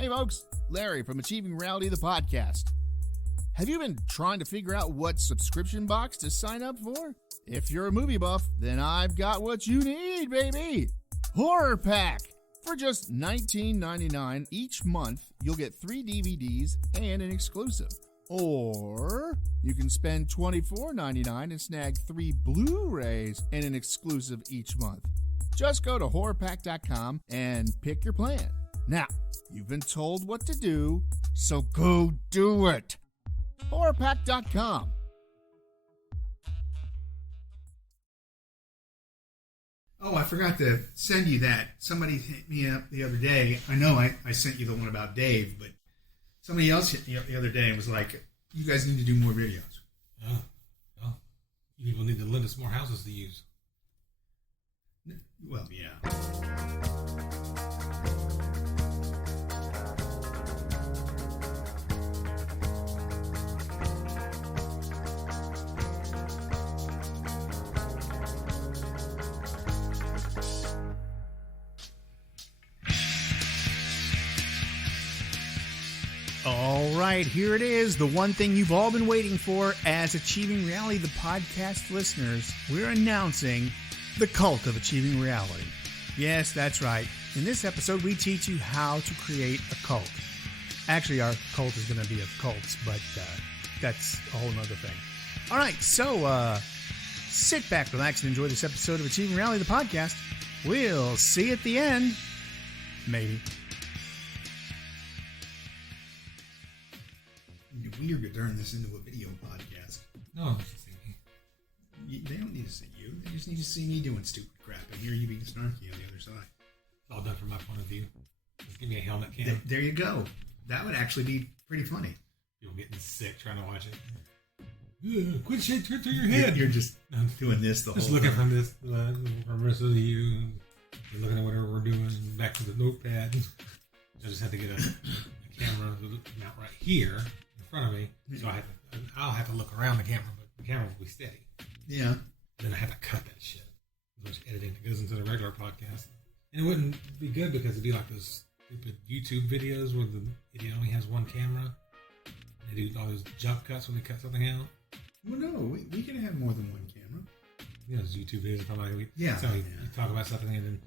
Hey folks, Larry from Achieving Reality, the podcast. Have you been trying to figure out what subscription box to sign up for? If you're a movie buff, then I've got what you need, baby! Horror Pack! For just $19.99 each month, you'll get 3 DVDs and an exclusive. Or you can spend $24.99 and snag 3 Blu-rays and an exclusive each month. Just go to horrorpack.com and pick your plan. Now, you've been told what to do, so go do it. horrorpack.com. Oh, I forgot to send you that. Somebody hit me up the other day. I know I sent you the one about Dave, but somebody else hit me up the other day and was like, you guys need to do more videos. Oh, well, you people need to lend us more houses to use. Well, yeah. All right, here it is, the one thing you've all been waiting for as Achieving Reality, the podcast listeners. We're announcing the Cult of Achieving Reality. Yes, that's right. In this episode, we teach you how to create a cult. Actually, our cult is going to be of cults, but that's a whole other thing. All right, so sit back, relax, and enjoy this episode of Achieving Reality, the podcast. We'll see you at the end. Maybe. Weird to turn this into a video podcast. No, just thinking. They don't need to see you. They just need to see me doing stupid crap and hear you being snarky on the other side. It's all done from my point of view. Just give me a helmet cam. There you go. That would actually be pretty funny. People getting sick trying to watch it. Quit shit through your head. You're just doing this the whole time. Just looking from this, from the rest of you. You're looking at whatever we're doing. Back to the notepad. I just had to get a camera mount right here in front of me, so I'll have to look around the camera, but the camera will be steady. Yeah. Then I have to cut that shit. There's much editing that goes into the regular podcast, and it wouldn't be good because it'd be like those stupid YouTube videos where the idiot only has one camera. They do all those jump cuts when they cut something out. Well, no, we can have more than one camera. You know, those YouTube videos. Yeah. So you talk about something, and then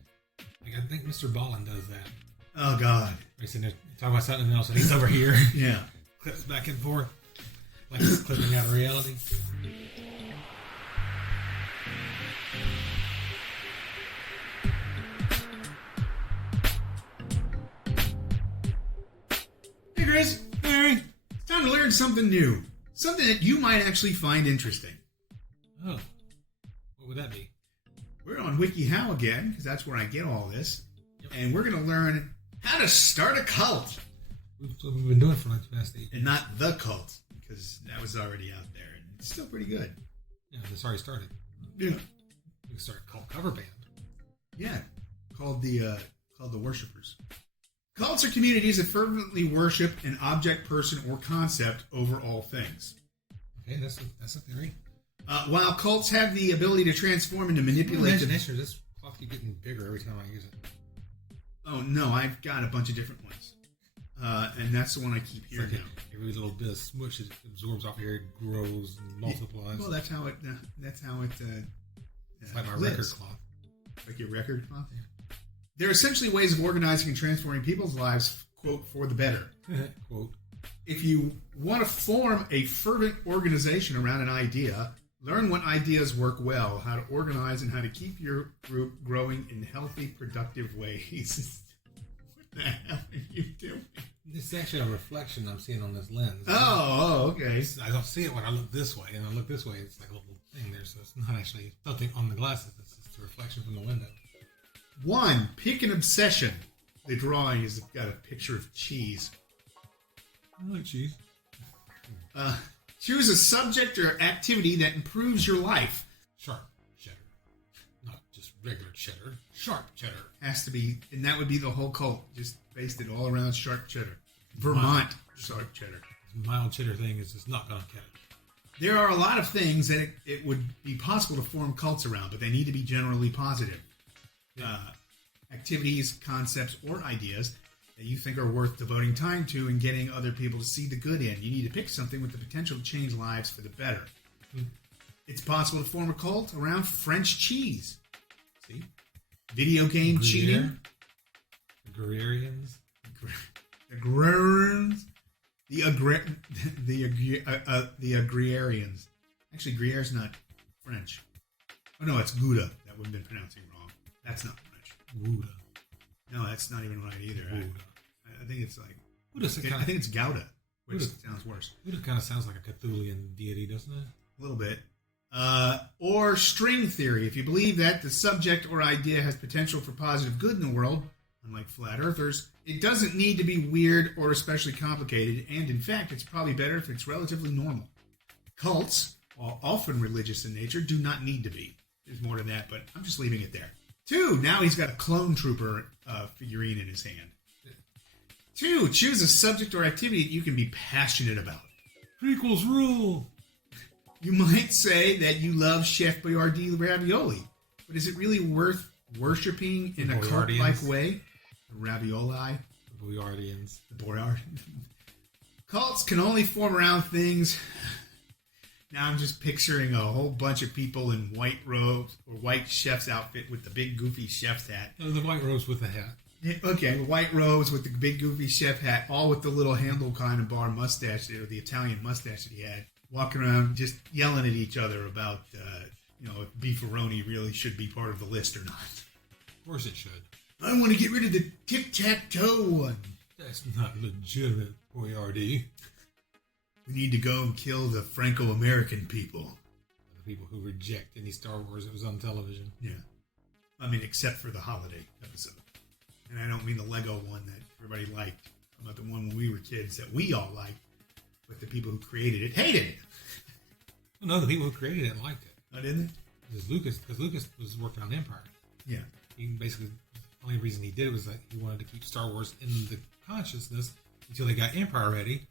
like, I think Mr. Ballin does that. Oh God. He's sitting there talking about something else, and he's over here. Yeah. Clips back and forth, like he's clipping out of reality. Hey, Chris. Harry. It's time to learn something new. Something that you might actually find interesting. Oh. What would that be? We're on WikiHow again, because that's where I get all this. Yep. And we're going to learn how to start a cult. That's what we've been doing for like the past 8 years. And not the cult, because that was already out there. And it's still pretty good. Yeah, it's already started. Yeah. We can start a cult cover band. Yeah. Called the Worshippers. Cults are communities that fervently worship an object, person, or concept over all things. Okay, that's a theory. While cults have the ability to transform and to manipulate... This clock keeps getting bigger every time I use it. Oh, no, I've got a bunch of different ones. And that's the one I keep hearing now. Every little bit of smush it absorbs off here, it grows and multiplies. Well, that's how it... it's like my record clock. Like your record clock? Yeah. They're essentially ways of organizing and transforming people's lives, quote, for the better. Quote. If you want to form a fervent organization around an idea, learn what ideas work well, how to organize, and how to keep your group growing in healthy, productive ways. What the hell are you doing? This is actually a reflection I'm seeing on this lens. Oh, okay. I don't see it when I look this way, and I look this way, it's like a little thing there, so it's not actually something on the glasses. It's just a reflection from the window. 1. Pick an obsession. The drawing has got a picture of cheese. I like cheese. Choose a subject or activity that improves your life. Sharp cheddar. Not just regular cheddar. Sharp cheddar. Has to be, and that would be the whole cult. Just based it all around sharp cheddar. Vermont sharp cheddar. Mild cheddar thing is just not going to catch. There are a lot of things that it would be possible to form cults around, but they need to be generally positive. Activities, concepts, or ideas that you think are worth devoting time to and getting other people to see the good in. You need to pick something with the potential to change lives for the better. It's possible to form a cult around French cheese. See? Video game cheating. The Gruyerians. The Gruyerians. The Gruyerians. Actually, Gruye's not French. Oh, no, it's Gouda that we've been pronouncing wrong. That's not French. Gouda. No, that's not even right either. Gouda. I think it's like... I think it's Gouda, which sounds worse. Gouda kind of sounds like a Cthulhian deity, doesn't it? A little bit. Or string theory. If you believe that the subject or idea has potential for positive good in the world, unlike flat earthers, it doesn't need to be weird or especially complicated, and in fact, it's probably better if it's relatively normal. Cults, while often religious in nature, do not need to be. There's more to that, but I'm just leaving it there. 2, now he's got a clone trooper figurine in his hand. 2, choose a subject or activity that you can be passionate about. Prequels rule! You might say that you love Chef Boyardee ravioli, but is it really worth worshipping in a cult-like way? The ravioli? The Boyardians. The Boyard. Cults can only form around things. Now I'm just picturing a whole bunch of people in white robes or white chef's outfit with the big goofy chef's hat. No, the white robes with the hat. Okay, the white robes with the big goofy chef hat, all with the little handle kind of bar mustache, or the Italian mustache that he had, walking around just yelling at each other about, if beefaroni really should be part of the list or not. Of course it should. I want to get rid of the tic-tac-toe one. That's not legitimate, Boyardee. We need to go and kill the Franco-American people. The people who reject any Star Wars that was on television. Yeah. I mean, except for the holiday episode. And I don't mean the Lego one that everybody liked. I'm about the one when we were kids that we all liked, but the people who created it hated it. Well, no, the people who created it liked it. Oh, didn't they? Because Lucas was working on Empire. Yeah. He basically, the only reason he did it was that he wanted to keep Star Wars in the consciousness until they got Empire ready.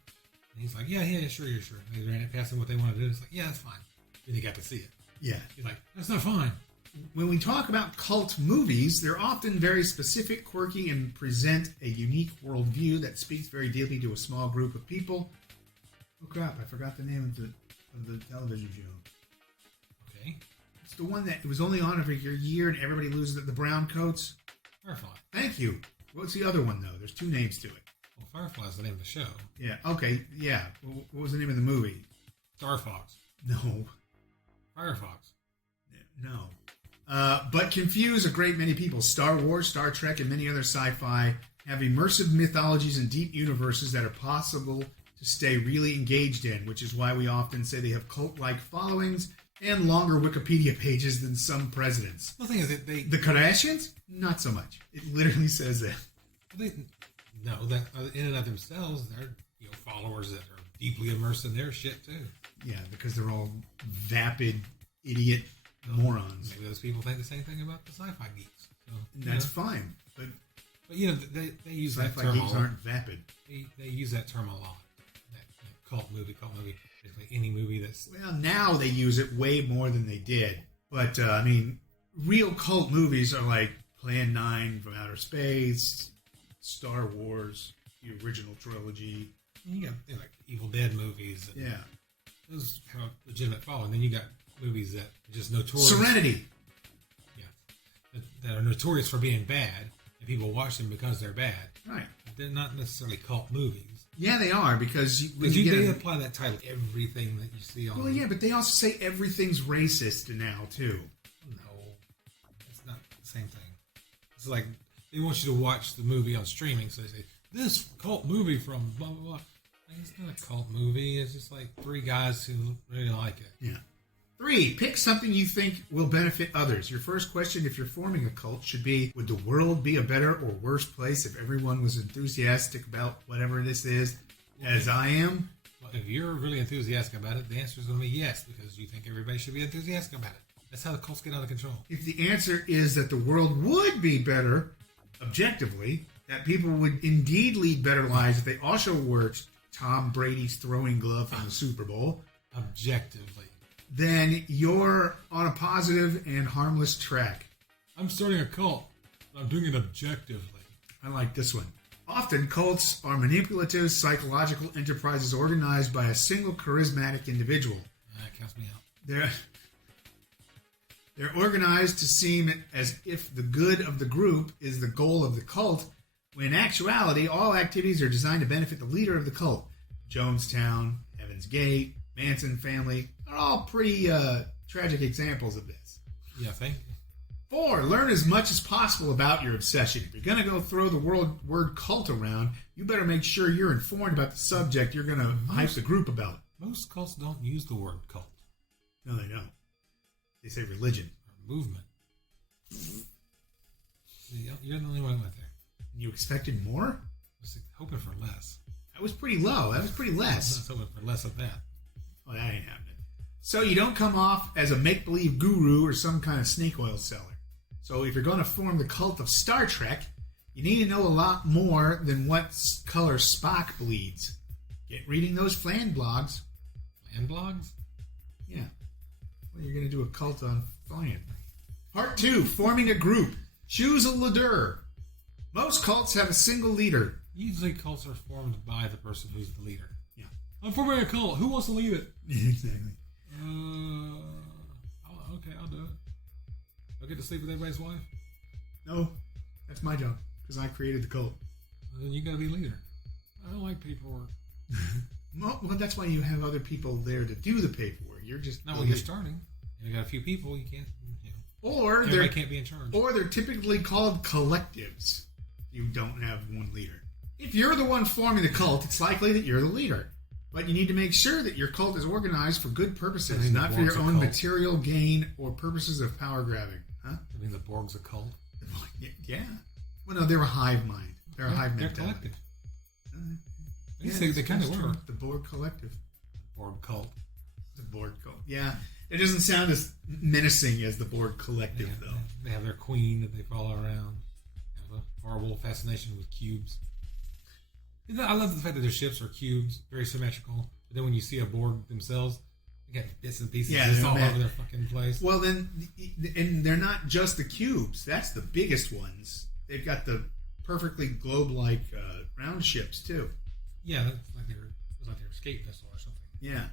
And he's like, yeah, sure. And they ran it past him what they wanted to do. It's like, yeah, that's fine. And he got to see it. Yeah. He's like, that's not fine. When we talk about cult movies, they're often very specific, quirky, and present a unique worldview that speaks very deeply to a small group of people. Oh crap! I forgot the name of the television show. Okay. It's the one that it was only on every year, and everybody loses it. The brown coats. Firefly. Thank you. What's the other one though? There's 2 names to it. Well, Firefly is the name of the show. Yeah. Okay. Yeah. What was the name of the movie? Star Fox. No. Firefox. No. But confuse a great many people. Star Wars, Star Trek, and many other sci-fi have immersive mythologies and deep universes that are possible to stay really engaged in, which is why we often say they have cult-like followings and longer Wikipedia pages than some presidents. The thing is that The Kardashians? Not so much. It literally says that. That in and of themselves, they're followers that are deeply immersed in their shit, too. Yeah, because they're all vapid, idiot morons. Maybe those people think the same thing about the sci-fi geeks. So, and that's fine. But they use that sci-fi term geeks aren't vapid. They use that term a lot. That cult movie. Basically any movie that's... Well, now they use it way more than they did. But, real cult movies are like Plan 9 from Outer Space, Star Wars, the original trilogy. You got like Evil Dead movies. And yeah. Those have a legitimate following. Then you got movies that are just notorious. Serenity. Yeah. That are notorious for being bad, and people watch them because they're bad. Right. They're not necessarily cult movies. Yeah, they are, because they apply that title to everything that you see on. Well, yeah, but they also say everything's racist now too. No, it's not the same thing. It's like they want you to watch the movie on streaming, so they say this cult movie from blah blah blah. It's not a cult movie. It's just like 3 guys who really like it. Yeah. 3, pick something you think will benefit others. Your first question, if you're forming a cult, should be, would the world be a better or worse place if everyone was enthusiastic about whatever this is, as I am? Well, if you're really enthusiastic about it, the answer is going to be yes, because you think everybody should be enthusiastic about it. That's how the cults get out of control. If the answer is that the world would be better, objectively, that people would indeed lead better lives if they also wore Tom Brady's throwing glove from the Super Bowl, objectively, then you're on a positive and harmless track. I'm starting a cult. I'm doing it objectively. I like this one. Often, cults are manipulative psychological enterprises organized by a single charismatic individual. That counts me out. They're organized to seem as if the good of the group is the goal of the cult, when in actuality, all activities are designed to benefit the leader of the cult. Jonestown, Heaven's Gate, Manson family are all pretty tragic examples of this. Yeah, thank you. 4. Learn as much as possible about your obsession. If you're going to go throw the word cult around, you better make sure you're informed about the subject you're going to hype the group about. Most cults don't use the word cult. No, they don't. They say religion. Or movement. You're the only one who went there. You expected more? I was hoping for less. That was pretty low. That was pretty I less. was hoping for less of that. Oh, that ain't happening. So you don't come off as a make-believe guru or some kind of snake oil seller. So if you're going to form the cult of Star Trek, you need to know a lot more than what color Spock bleeds. Get reading those Flan blogs. Flan blogs? Yeah. Well, you're going to do a cult on Flan. Part 2, forming a group. Choose a leader. Most cults have a single leader. Usually cults are formed by the person who's the leader. Yeah. I'm forming a cult. Who wants to lead it? Exactly. Okay, I'll do it. I'll get to sleep with everybody's wife. No, that's my job, because I created the cult. Well, then you gotta be leader. I don't like paperwork. Well, that's why you have other people there to do the paperwork. You're just not when you're starting. And you got a few people, you can't. Or everybody can't be in charge. Or they're typically called collectives. You don't have one leader. If you're the one forming the cult, it's likely that you're the leader. But you need to make sure that your cult is organized for good purposes, not for your own material gain or purposes of power grabbing. Huh? I mean, the Borg's a cult. Yeah. Well, no, they're a hive mind. They're a hive they're mentality. Collective. They kind of were. The Borg collective. The Borg cult. The Borg cult. Yeah. It doesn't sound as menacing as the Borg collective, though. They have their queen that they follow around. They have a horrible fascination with cubes. I love the fact that their ships are cubes, very symmetrical. But then when you see a Borg themselves, they got bits and pieces just all over their fucking place. Well, then, and they're not just the cubes. That's the biggest ones. They've got the perfectly globe-like round ships, too. Yeah, that's like their escape vessel or something. Yeah.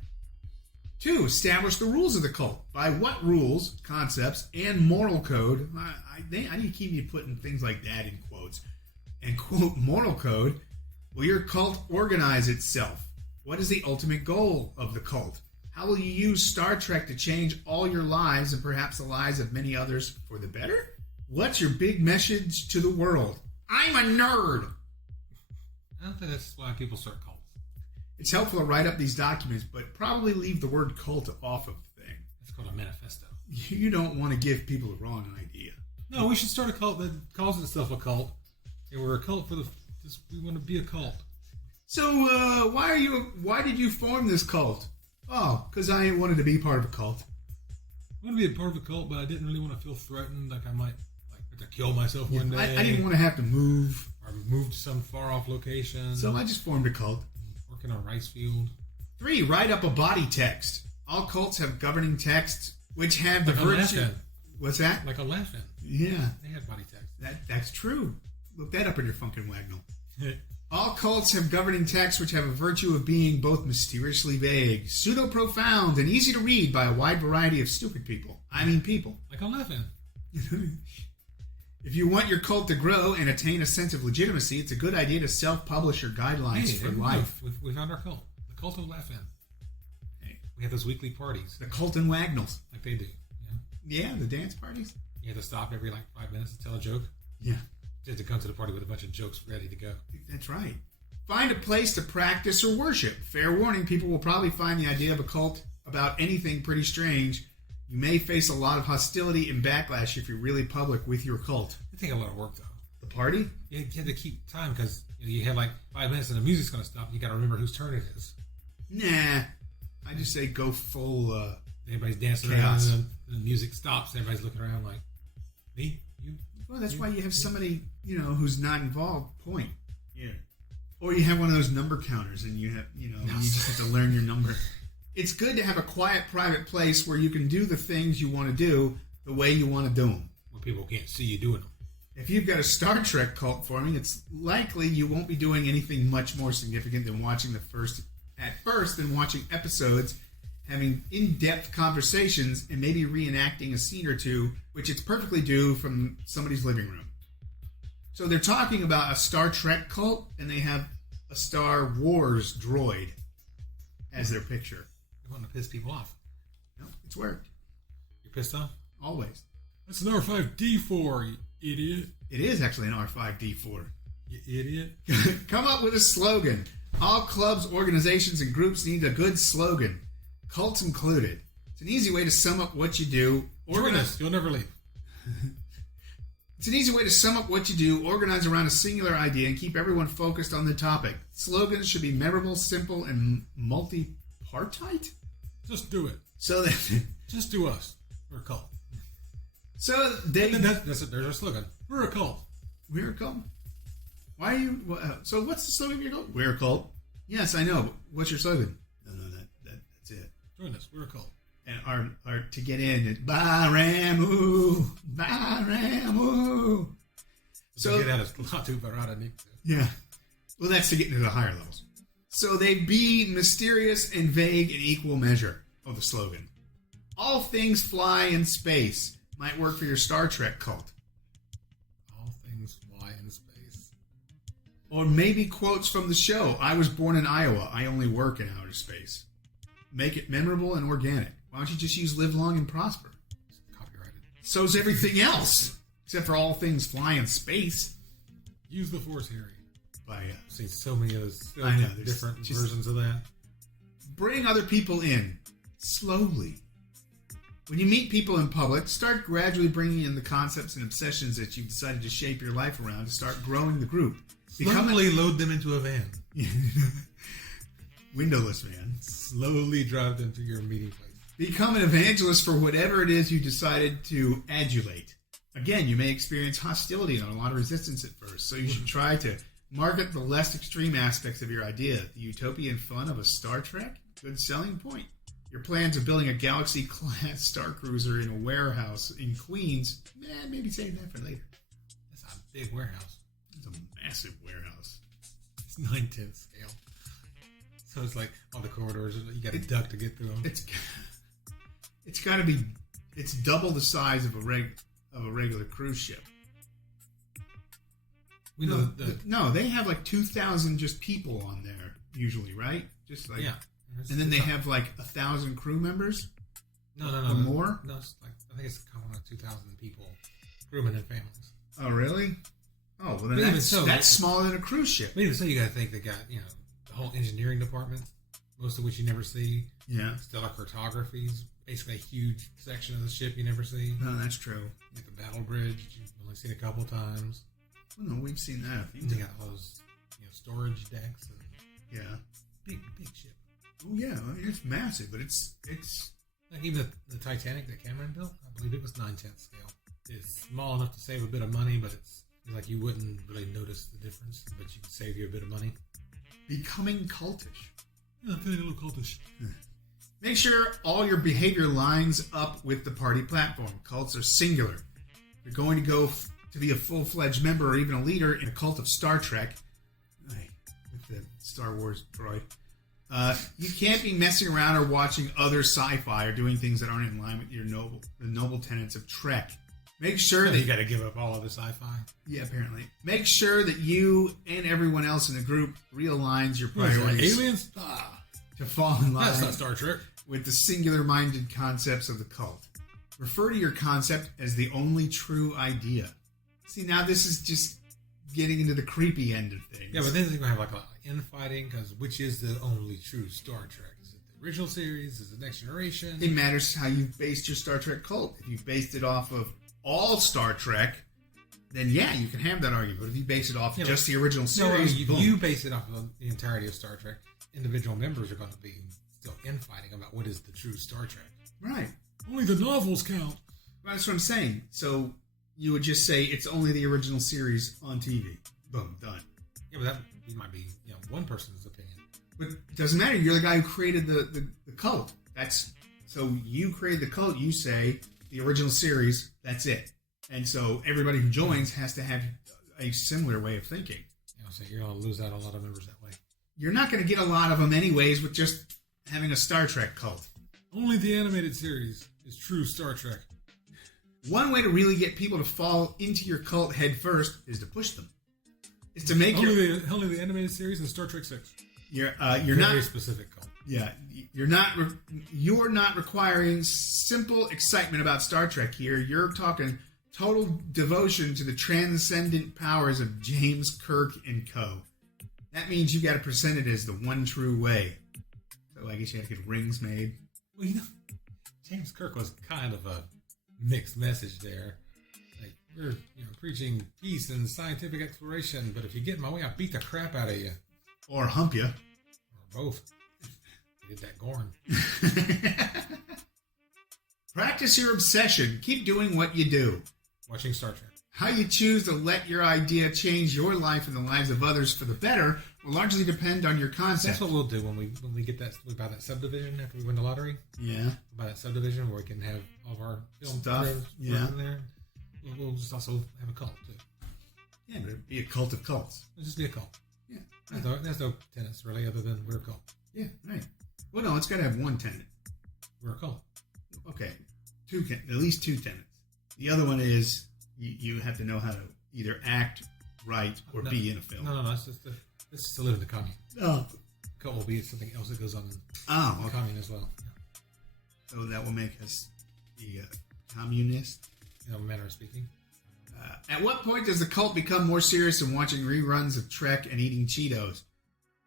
2, establish the rules of the cult. By what rules, concepts, and moral code? I need to keep you putting things like that in quotes. And quote, moral code, will your cult organize itself? What is the ultimate goal of the cult? How will you use Star Trek to change all your lives and perhaps the lives of many others for the better? What's your big message to the world? I'm a nerd! I don't think that's why people start cults. It's helpful to write up these documents, but probably leave the word cult off of the thing. It's called a manifesto. You don't want to give people the wrong idea. No, we should start a cult that calls itself a cult. And we're a cult for we want to be a cult. So, why did you form this cult? Oh, because I wanted to be part of a cult. I want to be a part of a cult, but I didn't really want to feel threatened, like I might have to kill myself one day. I didn't want to have to move. Or move to some far-off location. So I just formed a cult. Work in a rice field. 3, write up a body text. All cults have governing texts, which have the virtue... What's that? Like a Laugh-In. Yeah. They have body text. That's true. Look that up in your funkin' wagnall. All cults have governing texts which have a virtue of being both mysteriously vague, pseudo-profound, and easy to read by a wide variety of stupid people. I mean people. Like a Laugh-In. If you want your cult to grow and attain a sense of legitimacy, it's a good idea to self-publish your guidelines for life. We found our cult. The cult of Laugh-In. Hey. We have those weekly parties. The cult and wagnalls. Like they do. Yeah, the dance parties. You have to stop every 5 minutes to tell a joke. Yeah. You have to come to the party with a bunch of jokes ready to go. That's right. Find a place to practice or worship. Fair warning, people will probably find the idea of a cult about anything pretty strange. You may face a lot of hostility and backlash if you're really public with your cult. It takes a lot of work, though. The party? You have to keep time because you have 5 minutes and the music's going to stop. You got to remember whose turn it is. Nah. I just say go full everybody's dancing chaos. around and the music stops. Everybody's looking around like, me? You? Well, that's why you have somebody, who's not involved point. Yeah. Or you have one of those number counters and you have, you just have to learn your number. It's good to have a quiet, private place where you can do the things you want to do the way you want to do them. Where people can't see you doing them. If you've got a Star Trek cult forming, it's likely you won't be doing anything much more significant than watching than watching episodes, having in-depth conversations, and maybe reenacting a scene or two, which it's perfectly due from somebody's living room. So they're talking about a Star Trek cult, and they have a Star Wars droid as their picture. They want to piss people off. No, it's worked. You're pissed off? Always. That's an R5D4, you idiot. It is actually an R5D4. You idiot. Come up with a slogan. All clubs, organizations, and groups need a good slogan. Cults included. It's an easy way to sum up what you do. Join us. You'll never leave. It's an easy way to sum up what you do, organize around a singular idea, and keep everyone focused on the topic. Slogans should be memorable, simple, and multi-partite? Just do it. So that... Just do us. We're a cult. So they... That's it. There's our slogan. We're a cult. We're a cult? Why are you... So what's the slogan of your cult? We're a cult. Yes, I know. But what's your slogan? No, that's it. Join us. We're a cult. And our to get in, Baramu. So get out of Latu Barada. Yeah. Well, that's to get into the higher levels. So they be mysterious and vague in equal measure. Oh, the slogan. All things fly in space. Might work for your Star Trek cult. All things fly in space. Or maybe quotes from the show. I was born in Iowa. I only work in outer space. Make it memorable and organic. Why don't you just use live long and prosper? Copyrighted. So's everything else. Except for all things fly in space. Use the Force, Harry. I've seen so many of those different versions of that. Bring other people in. Slowly. When you meet people in public, start gradually bringing in the concepts and obsessions that you've decided to shape your life around to start growing the group. Slowly load them into a van. Windowless van. Slowly drive them to your meeting place. Become an evangelist for whatever it is you decided to adulate. Again, you may experience hostility and a lot of resistance at first, so you should try to market the less extreme aspects of your idea. The utopian fun of a Star Trek? Good selling point. Your plans of building a Galaxy-class Star Cruiser in a warehouse in Queens, maybe save that for later. That's a big warehouse. It's a massive warehouse. It's 9/10 scale. So it's like on the corridors, you got to duck to get through them. It's got to be, it's double the size of a regular cruise ship. No, they have like 2,000 just people on there usually, right? Just like and then they have like 1,000 crew members. No. Or more? No, it's like I think it's coming like 2,000 people, crewmen and families. Oh, really? Oh, well then that's smaller than a cruise ship. But even so, you got to think they got the whole engineering department, most of which you never see. Yeah. Stellar cartography is basically a huge section of the ship you never see. No, that's true. You got the battle bridge, you've only seen a couple times. Well, no, we've seen that. They got those storage decks. Yeah. Big ship. Oh, yeah. I mean, it's massive, but it's... Like even the Titanic that Cameron built, I believe it was 9/10 scale. It's small enough to save a bit of money, but it's like you wouldn't really notice the difference, but you can save you a bit of money. Becoming cultish. Yeah, I'm feeling a little cultish. Make sure all your behavior lines up with the party platform. Cults are singular. If you're going to go to be a full-fledged member or even a leader in a cult of Star Trek, with the Star Wars droid, you can't be messing around or watching other sci-fi or doing things that aren't in line with the noble tenets of Trek. Make sure that you got to give up all other sci-fi. Yeah, apparently. Make sure that you and everyone else in the group realigns your priorities. Aliens? To fall in line. That's not Star Trek. With the singular-minded concepts of the cult. Refer to your concept as the only true idea. See, now this is just getting into the creepy end of things. Yeah, but then they're going to have like infighting, because which is the only true Star Trek? Is it the original series? Is it Next Generation? It matters how you've based your Star Trek cult. If you've based it off of all Star Trek, then yeah, you can have that argument. But if you base it off just the original series... No, if you base it off of the entirety of Star Trek, individual members are going to be still infighting about what is the true Star Trek. Right. Only the novels count. Well, that's what I'm saying. So you would just say it's only the original series on TV. Boom, done. Yeah, but that might be one person's opinion. But it doesn't matter. You're the guy who created the cult. So you created the cult. You say the original series. That's it. And so everybody who joins has to have a similar way of thinking. So you're going to lose out a lot of members that way. You're not going to get a lot of them anyways with just having a Star Trek cult. Only the animated series is true Star Trek. One way to really get people to fall into your cult head first is to push them. Is to make only the animated series and Star Trek 6. You're very not specific cult. Yeah, you're not requiring simple excitement about Star Trek here. You're talking total devotion to the transcendent powers of James Kirk and co. That means you got to present it as the one true way. So I guess you have to get rings made. Well, James Kirk was kind of a mixed message there. Like, we're preaching peace and scientific exploration, but if you get in my way, I'll beat the crap out of you. Or hump you. Or both. Get that Gorn. Practice your obsession. Keep doing what you do. Watching Star Trek. How you choose to let your idea change your life and the lives of others for the better will largely depend on your concept. That's what we'll do when we get that. We buy that subdivision after we win the lottery. Yeah. We'll buy that subdivision where we can have all of our film stuff. Yeah. In there. We'll just also have a cult too. Yeah, but it'd be a cult of cults. It'll just be a cult. Yeah. There's no tenants really other than we're a cult. Yeah, right. Well, no, it's got to have one tenant. We're a cult. Okay, at least two tenants. The other one is you have to know how to either act right or be in a film. No. It's just to live in the commune. Oh. Cult will be something else that goes on in the commune as well. Yeah. So that will make us the communist? In a manner of speaking. At what point does the cult become more serious than watching reruns of Trek and eating Cheetos?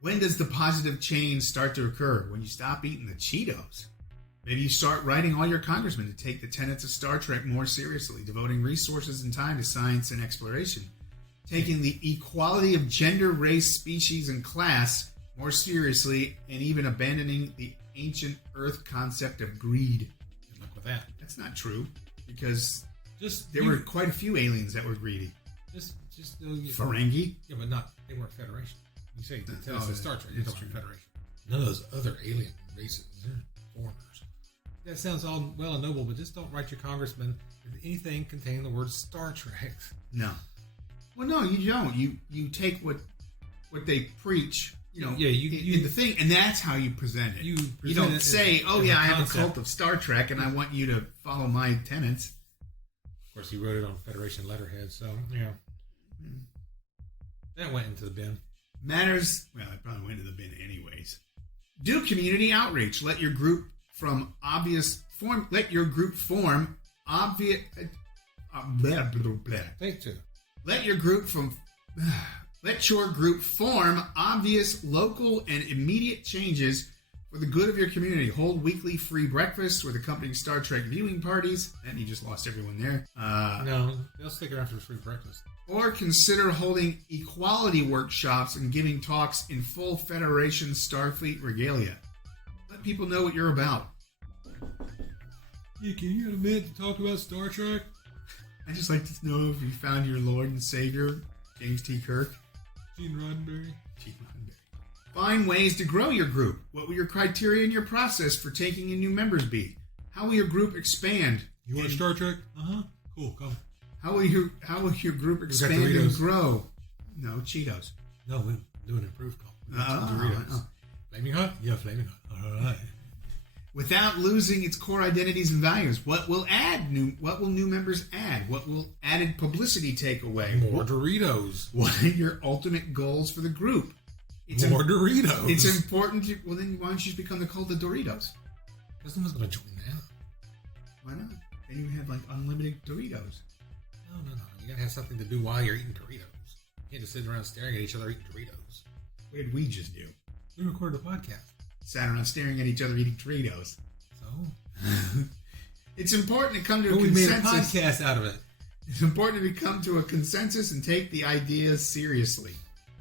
When does the positive change start to occur? When you stop eating the Cheetos. Maybe you start writing all your congressmen to take the tenets of Star Trek more seriously, devoting resources and time to science and exploration, taking the equality of gender, race, species, and class more seriously, and even abandoning the ancient Earth concept of greed. Good luck with that. That's not true, because there were quite a few aliens that were greedy. Ferengi? Yeah, but they weren't Federation. You say the tenets of Star Trek, you're talking Federation. None of those other alien races, they're foreigners. That sounds all well and noble, but just don't write your congressman with anything containing the word Star Trek. No. Well, no, you don't. You take what they preach, in the thing, and that's how you present it. You don't say, I have a cult of Star Trek, and I want you to follow my tenets. Of course, he wrote it on Federation letterhead, so, yeah. That went into the bin. It probably went to the bin anyways. Do community outreach. Let your group form obvious. Take two. Let your group form obvious local and immediate changes for the good of your community. Hold weekly free breakfasts with accompanying Star Trek viewing parties. And you just lost everyone there. No, they'll stick around for free breakfast. Or consider holding equality workshops and giving talks in full Federation Starfleet regalia. Let people know what you're about. Hey, can you get a minute to talk about Star Trek? I'd just like to know if you found your Lord and Savior, James T. Kirk. Gene Roddenberry. Find ways to grow your group. What will your criteria and your process for taking in new members be? How will your group expand? You want Star Trek? Cool, come. How will your group expand and grow? No, Cheetos. No, we're doing improved call. Doritos. Flaming Hot? Yeah, Flaming Hot. All right. Without losing its core identities and values, what will new members add? What will added publicity take away? More Doritos. What are your ultimate goals for the group? More Doritos. It's important to... Well, then why don't you just become the cult of Doritos? Because no one's going to join that. Why not? Then you have, unlimited Doritos. No. You got to have something to do while you're eating Doritos. You can't just sit around staring at each other eating Doritos. What did we just do? We recorded a podcast. Sat around staring at each other eating Doritos. So? It's important to come to a consensus. We made a podcast out of it. It's important to come to a consensus and take the ideas seriously.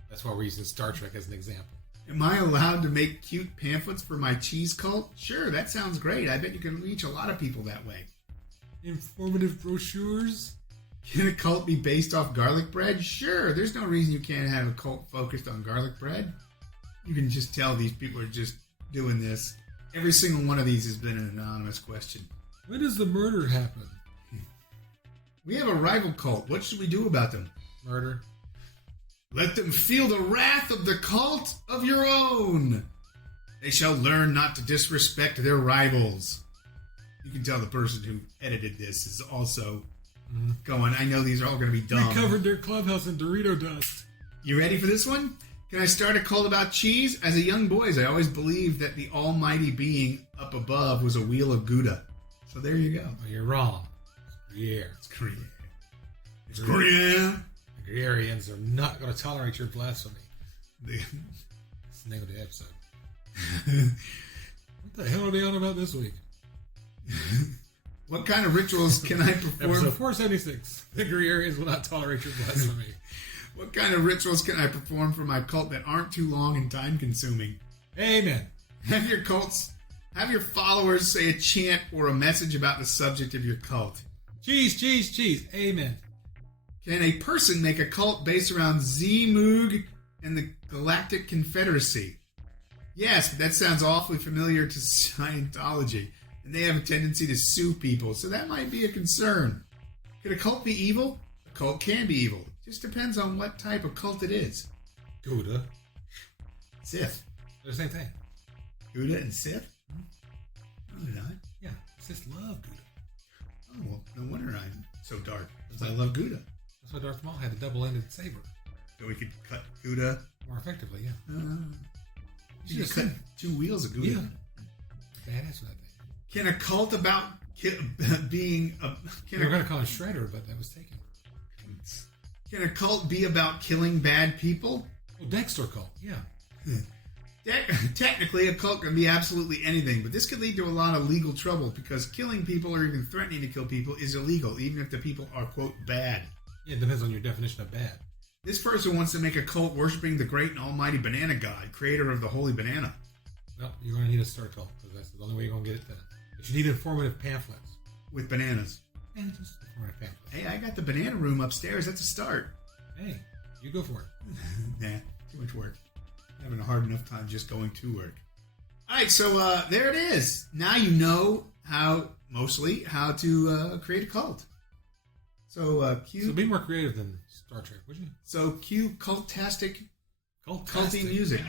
That's why we're using Star Trek as an example. Am I allowed to make cute pamphlets for my cheese cult? Sure, that sounds great. I bet you can reach a lot of people that way. Informative brochures? Can a cult be based off garlic bread? Sure, there's no reason you can't have a cult focused on garlic bread. You can just tell these people are just doing this. Every single one of these has been an anonymous question. When does the murder happen? We have a rival cult. What should we do about them? Murder. Let them feel the wrath of the cult of your own. They shall learn not to disrespect their rivals. You can tell the person who edited this is also going, I know these are all going to be dumb. We covered their clubhouse in Dorito dust. You ready for this one? Can I start a cult about cheese? As a young boy, I always believed that the almighty being up above was a wheel of Gouda. So there you go. Oh, you're wrong. It's Gruye. It's Gruye. It's Gruye. The Gruyerians are not going to tolerate your blasphemy. The- That's the name of the episode. What the hell are they on about this week? What kind of rituals can I perform? Episode 476. The Gruyerians will not tolerate your blasphemy. What kind of rituals can I perform for my cult that aren't too long and time consuming? Amen. Have your followers say a chant or a message about the subject of your cult. Cheese, cheese, cheese. Amen. Can a person make a cult based around Z-Moog and the Galactic Confederacy? Yes, but that sounds awfully familiar to Scientology, and they have a tendency to sue people, so that might be a concern. Could a cult be evil? A cult can be evil. Just depends on what type of cult it is. Gouda. Sith. They're the same thing. Gouda and Sith? No, they're not. Yeah. Sis love Gouda. Oh, well, no wonder I'm so dark, because I love Gouda. That's why Darth Maul had the double-ended saber. So we could cut Gouda. More effectively, yeah. You should cut 2 wheels of Gouda. Yeah. Badass for that thing. Can a cult about being a... They were going to call it Shredder, but that was taken. Can a cult be about killing bad people? Oh, Dexter cult, yeah. Technically, a cult can be absolutely anything, but this could lead to a lot of legal trouble because killing people or even threatening to kill people is illegal, even if the people are, quote, bad. Yeah, it depends on your definition of bad. This person wants to make a cult worshiping the great and almighty banana god, creator of the holy banana. Well, you're going to need a star cult, because that's the only way you're going to get it done. But you need informative pamphlets. With bananas. And just informative pamphlets. Hey, I got the banana room upstairs. That's a start. Hey, you go for it. Nah, too much work. Having a hard enough time just going to work. All right, so there it is. Now you know how to create a cult. So So be more creative than Star Trek, would you? So cue cultastic, Cultastic. culty music.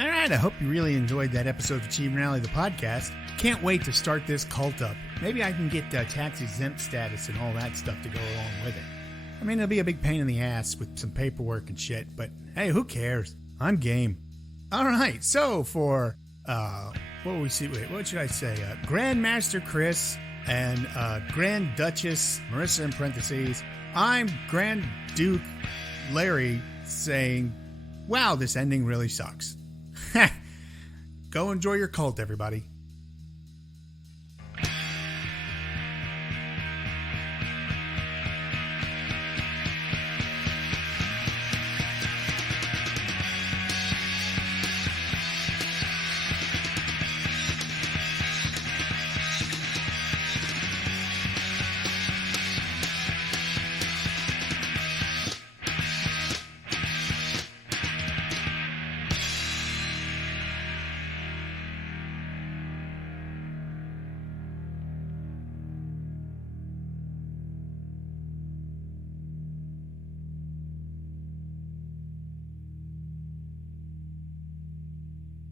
All right, I hope you really enjoyed that episode of Achieving Rally, the podcast. Can't wait to start this cult up. Maybe I can get tax-exempt status and all that stuff to go along with it. I mean, it'll be a big pain in the ass with some paperwork and shit, but hey, who cares? I'm game. All right, so for, what should I say? Grandmaster Chris and Grand Duchess Marissa in parentheses, I'm Grand Duke Larry saying, wow, this ending really sucks. Go enjoy your cult, everybody.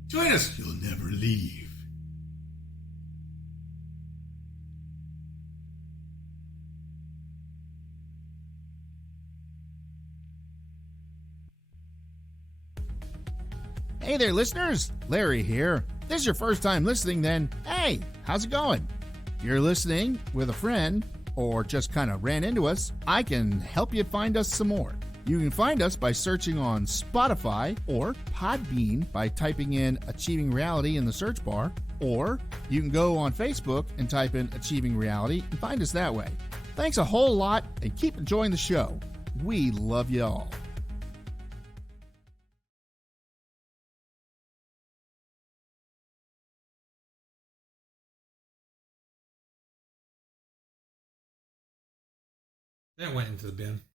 Join us. You'll never leave. Hey there, listeners. Larry here. If this is your first time listening, then hey, how's it going? If you're listening with a friend or just kind of ran into us, I can help you find us some more. You can find us by searching on Spotify or Podbean by typing in Achieving Reality in the search bar, or you can go on Facebook and type in Achieving Reality and find us that way. Thanks a whole lot and keep enjoying the show. We love you all. That went into the bin.